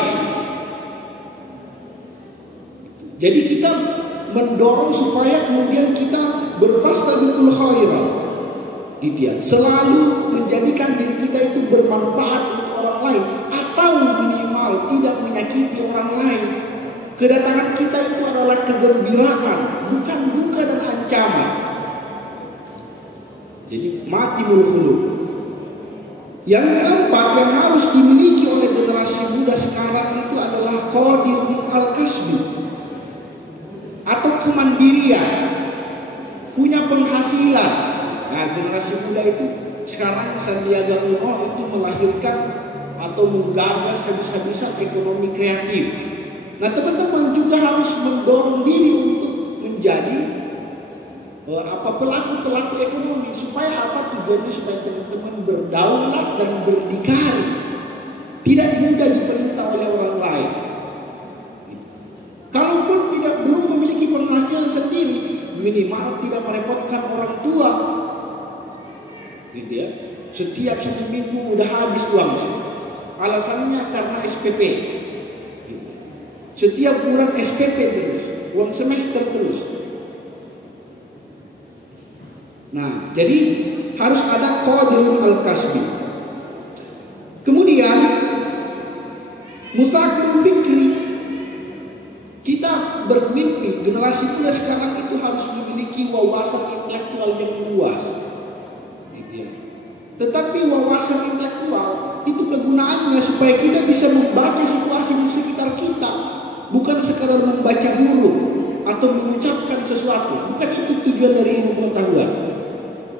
Jadi kita mendorong supaya kemudian kita berfastabiqul khairat, gitu ya. Selalu menjadikan diri kita itu bermanfaat untuk orang lain, atau minimal tidak menyakiti orang lain. Kedatangan kita itu adalah kegembiraan, bukan duka dan ancaman. Jadi matimul khuluq. Yang keempat yang harus dimiliki oleh generasi muda sekarang itu adalah qadirul al-kasbi, atau kemandirian, punya penghasilan. Nah, generasi muda itu sekarang Sandiaga Uno itu melahirkan atau menggagas habis-habisan ekonomi kreatif. Nah, teman-teman juga harus mendorong diri untuk menjadi pelaku-pelaku ekonomi. Supaya apa tujuannya? Supaya teman-teman berdaulat dan berdikari, tidak mudah diperintah oleh orang lain. Kalaupun belum memiliki penghasilan sendiri, minimal tidak merepotkan orang tua, gitu ya. Setiap 1 minggu udah habis uangnya, alasannya karena SPP. Setiap bulan SPP terus, uang semester terus. Nah, jadi harus ada qadirul al-kasbi. Kemudian muthaqil fikri. Kita bermimpi generasi muda sekarang itu harus memiliki wawasan intelektual yang luas. Tetapi wawasan intelektual itu kegunaannya supaya kita bisa membaca situasi di sekitar kita, bukan sekadar membaca huruf atau mengucapkan sesuatu. Bukan itu tujuan dari ilmu pengetahuan.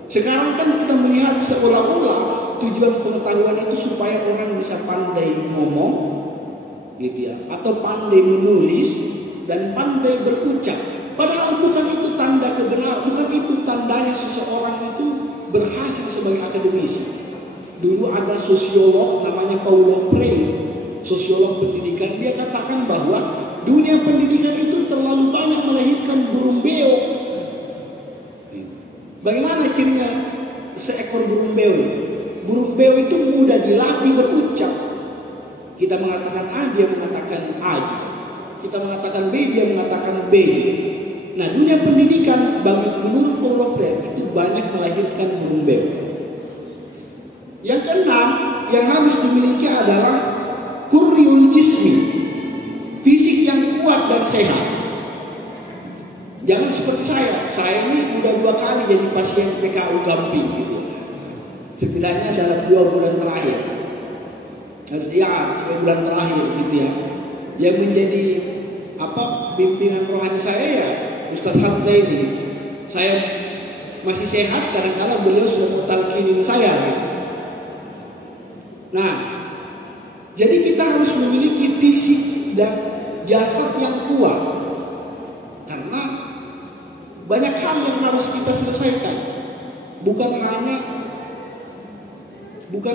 Sekarang kan kita melihat seolah-olah tujuan pengetahuan itu supaya orang bisa pandai ngomong, gitu ya, atau pandai menulis dan pandai berucap. Padahal bukan itu tanda kebenaran, bukan itu tandanya seseorang itu berhasil sebagai akademisi. Dulu ada sosiolog namanya Paulo Freire, sosiolog pendidikan. Dia katakan bahwa dunia pendidikan itu terlalu banyak melahirkan burung beo. Bagaimana cirinya seekor burung beo? Burung beo itu mudah dilatih berucap. Kita mengatakan A, dia mengatakan A. Kita mengatakan B, dia mengatakan B. Nah, dunia pendidikan menurut Paulo Freire itu banyak melahirkan burung beo. Yang keenam yang harus dimiliki adalah qurriul jismi, fisik yang kuat dan sehat. Jangan seperti saya ini udah 2 kali jadi pasien PKU Gamping gitu. Setidaknya dalam 2 bulan terakhir. Ya, 3 bulan terakhir gitu ya. Yang menjadi bimbingan rohani saya ya Ustaz Hamzah ini. Saya masih sehat, kadang-kadang beliau sudah mutalkinin saya gitu. Nah, jadi kita harus memiliki fisik dan jasad yang kuat. Karena banyak hal yang harus kita selesaikan. Bukan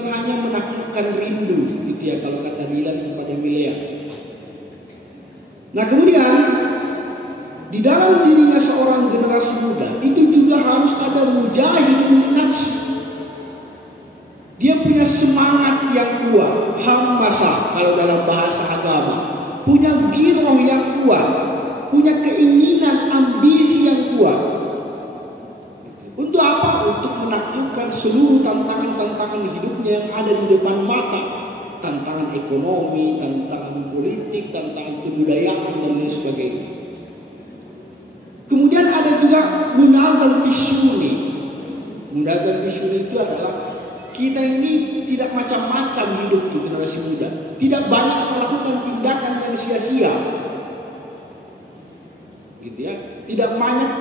hanya menaklukkan rindu, gitu ya kalau kata Dylan kepada Milea. Nah kemudian di dalam dirinya seorang generasi muda itu juga harus ada mujahidun li nafsi. Dia punya semangat yang kuat, hamasa kalau dalam bahasa agama, punya giroh yang kuat, punya keinginan, ambisi yang kuat. Untuk apa? Untuk menaklukkan seluruh tantangan-tantangan hidupnya yang ada di depan mata. Tantangan ekonomi, tantangan politik, tantangan kebudayaan dan lain sebagainya. Kemudian ada juga munadzam fisyuni. Munadzam fisyuni itu adalah kita ini tidak macam-macam hidup di generasi muda. Tidak banyak melakukan tindakan yang sia-sia. Gitu ya. Tidak banyak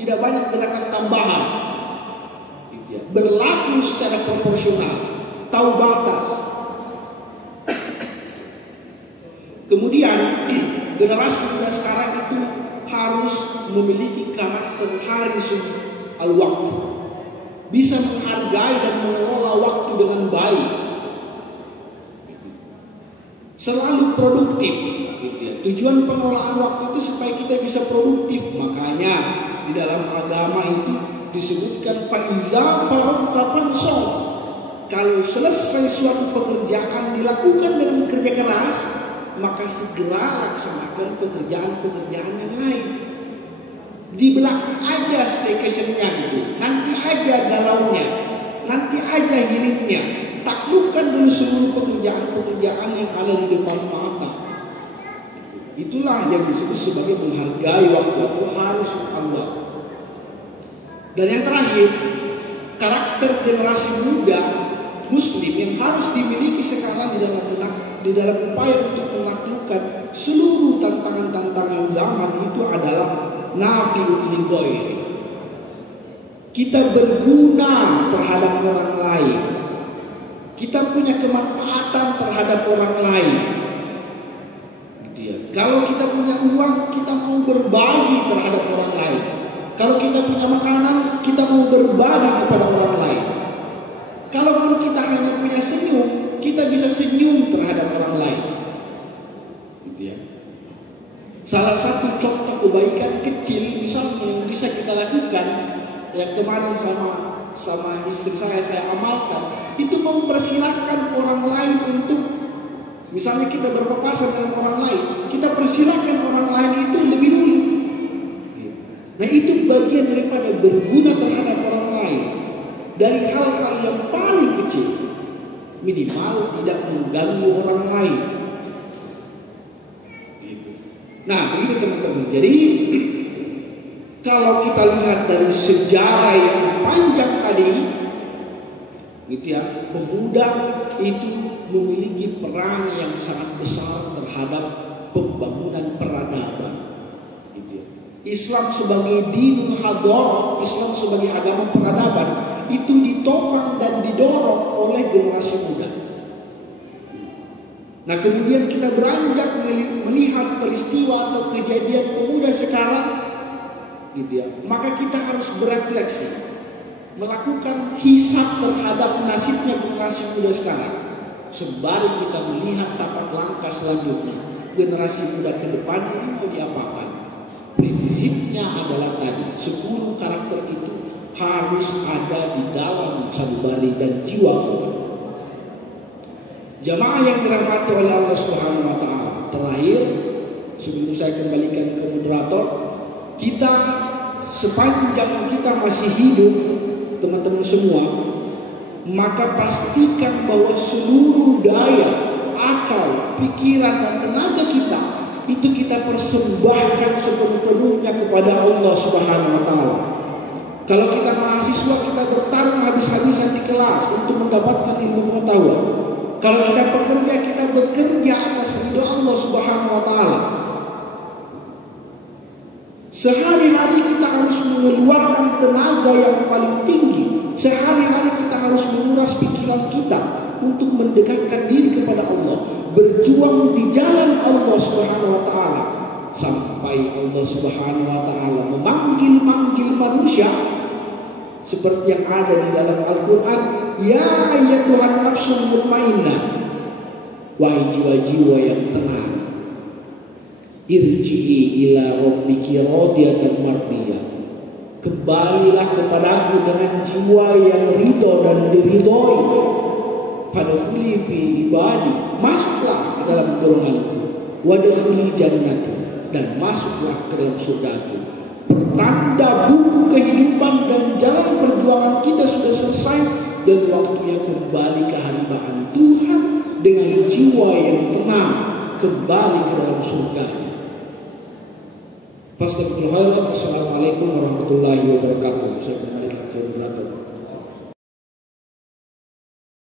tidak banyak gerakan tambahan. Gitu ya. Berlaku secara proporsional, tahu batas. Kemudian generasi muda sekarang itu harus memiliki karakter harisun al-waktu, bisa menghargai dan mengelola waktu dengan baik, selalu produktif, gitu ya. Tujuan pengelolaan waktu itu supaya kita bisa produktif. Makanya di dalam agama itu disebutkan faiza faragta fansab. Kalau selesai suatu pekerjaan dilakukan dengan kerja keras, maka segera laksanakan pekerjaan-pekerjaan yang lain. Di belakang aja staycationnya gitu, nanti aja galaunya, nanti aja hilirnya. Taklukkan dulu seluruh pekerjaan-pekerjaan yang ada di depan mata. Itulah yang disebut sebagai menghargai waktu atau harus Allah. Dan yang terakhir, karakter generasi muda Muslim yang harus dimiliki sekarang di dalam upaya untuk menaklukkan seluruh tantangan-tantangan zaman itu adalah nafi'ul lighair. Kita berguna terhadap orang lain. Kita punya kemanfaatan terhadap orang lain. Gitu ya. Kalau kita punya uang, kita mau berbagi terhadap orang lain. Kalau kita punya makanan, kita mau berbagi kepada orang lain. Kalaupun kita hanya punya senyum, kita bisa senyum terhadap orang lain. Gitu ya. Salah satu contoh kebaikan kecil misalnya yang bisa kita lakukan, yang kemarin sama istri saya amalkan, itu mempersilahkan orang lain untuk, misalnya kita berpapasan dengan orang lain, kita persilahkan orang lain itu lebih dulu. Nah itu bagian daripada berguna terhadap orang lain. Dari hal-hal yang paling kecil, minimal tidak mengganggu orang lain. Nah begitu teman-teman. Jadi kalau kita lihat dari sejarah yang panjang tadi, gitu ya, pemuda itu memiliki peran yang sangat besar terhadap pembangunan peradaban. Islam sebagai dinul hadarah, Islam sebagai agama peradaban, itu ditopang dan didorong oleh generasi muda. Nah kemudian kita beranjak melihat peristiwa atau kejadian pemuda sekarang, gitu ya, maka kita harus berefleksi, melakukan hisab terhadap nasibnya generasi muda sekarang, sembari kita melihat tapak langkah selanjutnya generasi muda ke depan ini mau diapakan. Prinsipnya adalah tadi 10 karakter itu harus ada di dalam sanubari dan jiwa kita. Jamaah yang dirahmati oleh Allah Subhanahu wa taala. Terakhir, sebelum saya kembalikan ke moderator, kita sepanjang kita masih hidup, teman-teman semua, maka pastikan bahwa seluruh daya, akal, pikiran dan tenaga kita itu kita persembahkan sepenuh-penuhnya kepada Allah Subhanahu wa taala. Kalau kita mahasiswa, kita bertarung habis-habisan di kelas untuk mendapatkan ilmu pengetahuan. Kalau kita pekerja, kita bekerja atas ridho Allah Subhanahu wa taala. Sehari-hari kita harus mengeluarkan tenaga yang paling tinggi. Sehari-hari kita harus menguras pikiran kita untuk mendekatkan diri kepada Allah, berjuang di jalan Allah Subhanahu wa taala. sampai Allah Subhanahu wa taala memanggil manusia seperti yang ada di dalam Al-Qur'an, ya ayyatuhan nafsul mutmainnah, wahai jiwa-jiwa yang tenang, irji'i ila rabbiki radiyatan mardiyah, kembalilah kepadaku dengan jiwa yang ridho dan diridhoi, fadkhuli fi ibadi, masuklah ke dalam golonganku, wadkhuli jannati, dan masuklah ke dalam surgaku. Pertanda buku kehidupan dan jalan perjuangan kita sudah selesai, dan waktunya kembali ke hambaan Tuhan dengan jiwa yang tenang, kembali ke dalam surga. Fastaghfirullah. Assalamualaikum warahmatullahi wabarakatuh. Saya kembali ke